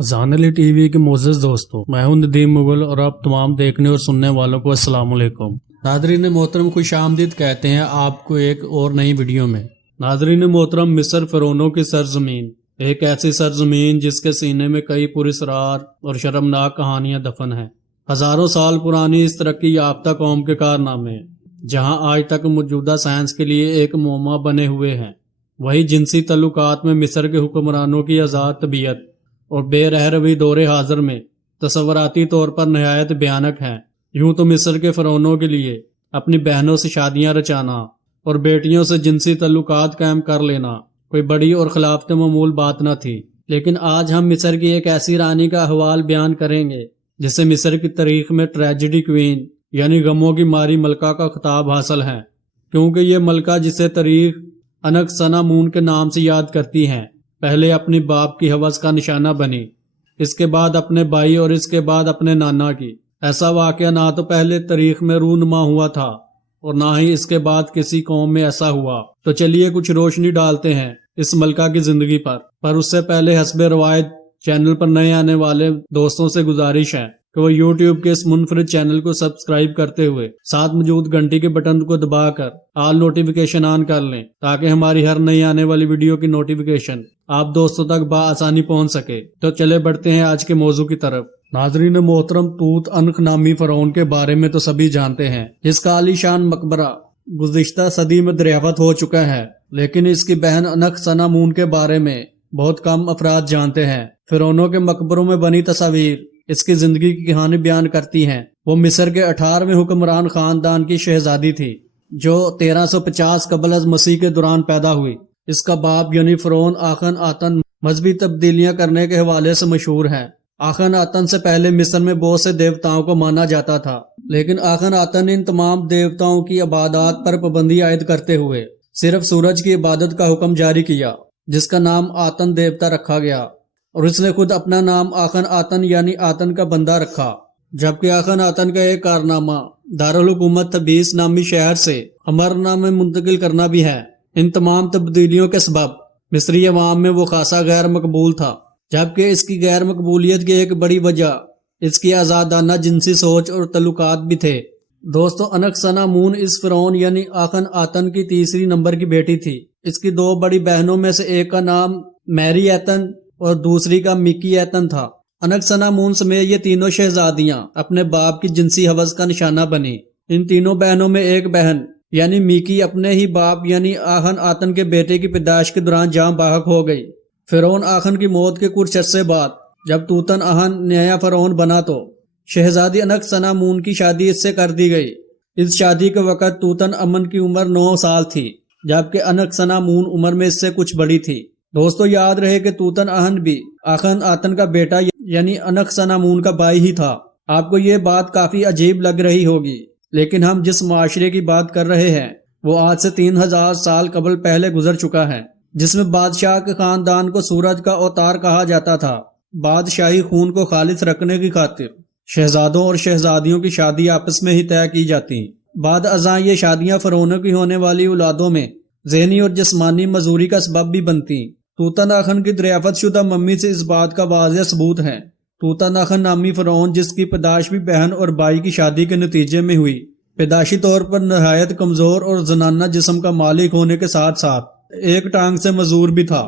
अज़ान अली टीवी के मोअज़्ज़ज़ दोस्तों, मैं हूं नदीम मुगल और आप तमाम देखने और सुनने वालों को अस्सलाम वालेकुम। नाज़रीन मोहतरम, खुश आमदीद कहते हैं आपको एक और नई वीडियो में। नाज़रीन मोहतरम, मिस्र फ़िरौनों की सरजमीन, एक ऐसी सरजमीन जिसके सीने में कई पुरस्रार और शर्मनाक कहानियां दफन हैं। हज़ारों साल पुरानी इस तरक्की याफ्ता कौम के कारनामे जहां आज तक मौजूदा साइंस के लिए एक मुअम्मा बने हुए हैं, वही जिनसी तल्लुकात में मिस्र के हुक्मरानों की आज़ाद तबीयत और बेरहरवी दौरे हाजिर में तसव्वुराती तौर पर नहायत भयानक हैं। यूं तो मिस्र के फ़िरौनों के लिए अपनी बहनों से शादियां रचाना और बेटियों से जिनसी तल्लुकात कायम कर लेना कोई बड़ी और खिलाफत मामूल बात न थी, लेकिन आज हम मिस्र की एक ऐसी रानी का अहवाल बयान करेंगे जिसे मिस्र की तारीख में ट्रेजेडी क्वीन यानी गमों की मारी मलका का खिताब हासिल है, क्योंकि ये मलका जिसे तारीख अनकसनामून के नाम से याद करती हैं, पहले अपनी बाप की हवस का निशाना बनी, इसके बाद अपने भाई और इसके बाद अपने नाना की। ऐसा वाकया ना तो पहले तारीख में रूनुमा हुआ था और ना ही इसके बाद किसी कौम में ऐसा हुआ। तो चलिए कुछ रोशनी डालते हैं इस मलका की जिंदगी पर उससे पहले हस्बे रवायत चैनल पर नए आने वाले दोस्तों से गुजारिश है कि वो YouTube के इस मुनफरिद चैनल को सब्सक्राइब करते हुए साथ मौजूद घंटी के बटन को दबाकर ऑल नोटिफिकेशन ऑन कर लें, ताकि हमारी हर नई आने वाली वीडियो की नोटिफिकेशन आप दोस्तों तक बआसानी पहुंच सके। तो चले बढ़ते हैं आज के मौजू की तरफ। नाजरीन मोहतरम, तूत अनख नामी फ़िरौन के बारे में तो सभी जानते हैं, जिसका आलीशान मकबरा गुज़िश्ता सदी में दरियाफ्त हो चुका है, लेकिन इसकी बहन अनकसनामून के बारे में बहुत कम अफराद जानते हैं। फ़िरौनों के मकबरों में बनी तस्वीर इसकी जिंदगी की कहानी बयान करती हैं। वो मिस्र के 18वें हुक्मरान खानदान की शहजादी थी जो 1350 कबल अज़ मसीह के दौरान पैदा हुई। इसका बाप यानी फ़िरौन आखन आतन मजहबी तब्दीलियां करने के हवाले से मशहूर है। आखन आतन से पहले मिस्र में बहुत से देवताओं को माना जाता था, लेकिन आखन आतन इन तमाम देवताओं की इबादत पर पाबंदी आयद करते हुए सिर्फ सूरज की इबादत का हुक्म जारी किया, जिसका नाम आतन देवता रखा गया, और इसने खुद अपना नाम आखन आतन यानी आतन का बंदा रखा। जबकि आखन आतन का एक कारनामा दारुल हुकूमत तबीस नामी शहर से अमरना में मुंतकिल करना भी है। इन तमाम तब्दीलियों के सबब मिस्री अवाम में वो खासा गैर मकबूल था, जबकि इसकी गैर मकबूलियत की एक बड़ी वजह इसकी आज़ादाना जिनसी सोच और तल्लुकात भी थे। दोस्तों, अनकसनामून इस फ़िरौन यानी आखन आतन की तीसरी नंबर की बेटी थी। इसकी दो बड़ी बहनों में से एक का नाम मैरी एतन और दूसरी का मिकी एतन था। अनकसनामून समेत ये तीनों शहजादियां अपने बाप की जिनसी हवस का निशाना बनी। इन तीनों बहनों में एक बहन यानी मिकी अपने ही बाप यानी आखन आतन के बेटे की पैदाइश के दौरान जाँ बाहक हो गई। फ़िरौन आखन की मौत के कुछ अरसे बाद जब तूतन आहन नया फ़िरौन बना तो शहजादी अनकसनामून की शादी इससे कर दी गई। इस शादी के वक़्त तूतन अमन की उम्र 9 साल थी, जबकि अनकसनामून उम्र में इससे कुछ बड़ी थी। दोस्तों, याद रहे कि तूतन आहन भी आखन आतन का बेटा यानी अनकसनामून का भाई ही था। आपको ये बात काफी अजीब लग रही होगी, लेकिन हम जिस माशरे की बात कर रहे हैं वो आज से 3000 साल कबल पहले गुजर चुका है, जिसमें बादशाह के खानदान को सूरज का अवतार कहा जाता था। बादशाही खून को खालिस रखने की खातिर शहजादों और शहजादियों की शादी आपस में ही तय की जाती। बाद अज़ां ये शादियां फ़िरौनों की होने वाली औलादों में ज़हनी और जिस्मानी मजूरी का सबब भी बनती। तूतन आखन की दरियाफ्त शुदा मम्मी से इस बात का वाज़ेह सबूत है। तूतन आखन नामी फ़िरौन, जिसकी पैदाइश भी बहन और भाई की शादी के नतीजे में हुई, पैदाइशी तौर पर नहायत कमज़ोर और जनाना जिस्म का मालिक होने के साथ साथ एक टांग से मजूर भी था।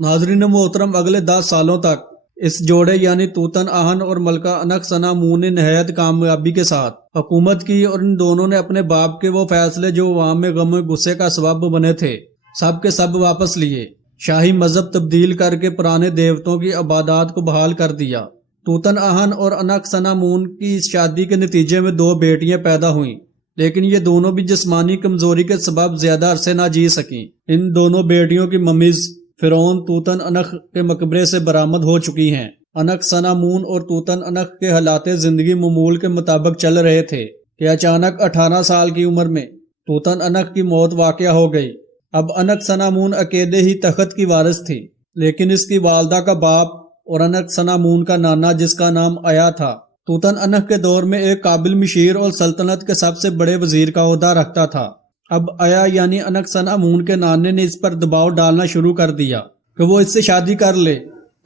नाज़रीन मोहतरम, अगले 10 सालों तक इस जोड़े यानी तूतन आहन और मलका अनकसनामून ने नहायत कामयाबी के साथ हुकूमत की, और इन दोनों ने अपने बाप के वो फैसले जो अवाम में गम गुस्से का सबब बने थे सब के सब वापस लिए। शाही मजहब तब्दील करके पुराने देवताओं की इबादत को बहाल कर दिया। तूतन आहन और अनकसनामून की इस शादी के नतीजे में 2 बेटियां पैदा हुईं, लेकिन ये दोनों भी जिस्मानी कमजोरी के सबब ज्यादा अरसे ना जी सकी। इन दोनों बेटियों की मम्मीज फ़िरौन तूतन अनख के मकबरे से बरामद हो चुकी हैं। अनकसनामून और तूतन अनख के हालात जिंदगी मामूल के मुताबिक चल रहे थे कि अचानक 18 साल की उम्र में तूतन अनख की मौत वाक़या हो गई। अब अनकसनामून अकेले ही तख्त की वारिस थी, लेकिन इसकी वालदा का बाप और अनकसनामून का नाना, जिसका नाम आया था, तूतन अनख के दौर में एक काबिल मशीर और सल्तनत के सबसे बड़े वजीर का ओहदा रखता था। अब आया यानी अनकसनामून के नाने ने इस पर दबाव डालना शुरू कर दिया कि वो इससे शादी कर ले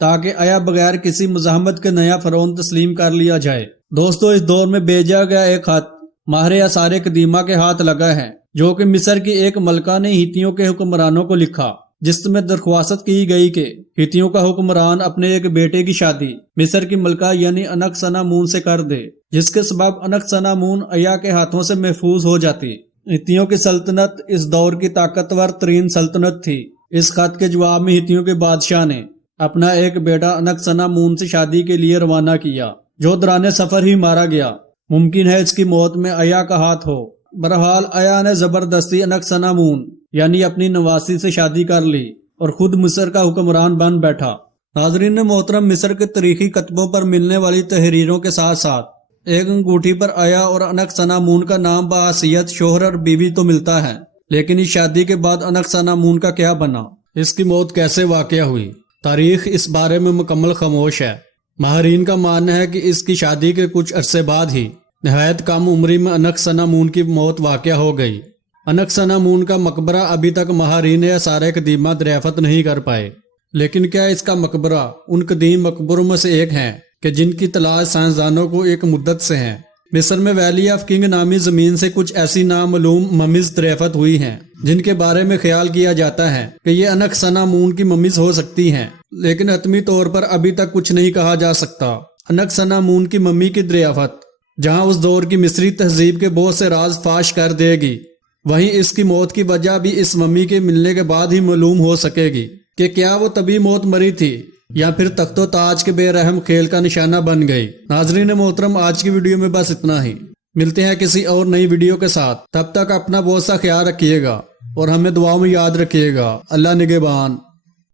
تاکہ آیا بغیر کسی مزاحمت کے نیا فرعون تسلیم کر لیا جائے۔ دوستو اس دور میں بھیجا گیا ایک خط ماہر آثار قدیمہ کے ہاتھ لگا ہے، جو کہ مصر کی ایک ملکہ نے ہیتیوں کے حکمرانوں کو لکھا، جس میں درخواست کی گئی کہ ہیتیوں کا حکمران اپنے ایک بیٹے کی شادی مصر کی ملکہ یعنی انک-سنا-مون سے کر دے، جس کے سبب انک-سنا-مون آیا کے ہاتھوں سے محفوظ ہو جاتی۔ ہیتیوں کی سلطنت اس دور کی طاقتور ترین سلطنت تھی۔ اس خط کے جواب میں ہیتیوں کے بادشاہ نے اپنا ایک بیٹا انک-سنا-مون سے شادی کے لیے روانہ کیا، جو دوران سفر ہی مارا گیا۔ ممکن ہے اس کی موت میں آیا کا ہاتھ ہو۔ بہرحال آیا نے زبردستی انک-سنا-مون یعنی اپنی نواسی سے شادی کر لی اور خود مصر کا حکمران بن بیٹھا۔ ناظرین محترم، مصر کے تاریخی کتبوں پر ملنے والی تحریروں کے ساتھ ساتھ ایک انگوٹھی پر آیا اور انک-سنا-مون کا نام بحیثیت شوہر اور بیوی تو ملتا ہے، لیکن اس شادی کے بعد انک-سنا-مون کا کیا بنا؟ اس کی موت کیسے واقع ہوئی؟ تاریخ اس بارے میں مکمل خاموش ہے۔ ماہرین کا ماننا ہے کہ اس کی شادی کے کچھ عرصے بعد ہی نہایت کم عمری میں انک-سنا-مون کی موت واقع ہو گئی۔ انک-سنا-مون کا مقبرہ ابھی تک ماہرین آثار قدیمہ دریافت نہیں کر پائے، لیکن کیا اس کا مقبرہ ان قدیم مقبروں میں سے ایک ہے کہ جن کی تلاش سائنسدانوں کو ایک مدت سے ہے؟ مصر میں ویلی آف کنگ نامی زمین سے کچھ ایسی نامعلوم ممیز دریافت ہوئی ہیں جن کے بارے میں خیال کیا جاتا ہے کہ یہ انک-سنا-مون کی ممیز ہو سکتی ہیں، لیکن حتمی طور پر ابھی تک کچھ نہیں کہا جا سکتا۔ انک-سنا-مون کی ممی کی دریافت جہاں اس دور کی مصری تہذیب کے بہت سے راز فاش کر دے گی، وہیں اس کی موت کی وجہ بھی اس ممی کے ملنے کے بعد ہی معلوم ہو سکے گی کہ کیا وہ طبی موت مری تھی یا پھر تخت و تاج کے بے رحم کھیل کا نشانہ بن گئی۔ ناظرین محترم، آج کی ویڈیو میں بس اتنا ہی۔ ملتے ہیں کسی اور نئی ویڈیو کے ساتھ، تب تک اپنا بہت سا خیال رکھیے گا اور ہمیں دعاؤں میں یاد رکھیے گا۔ اللہ نگہبان۔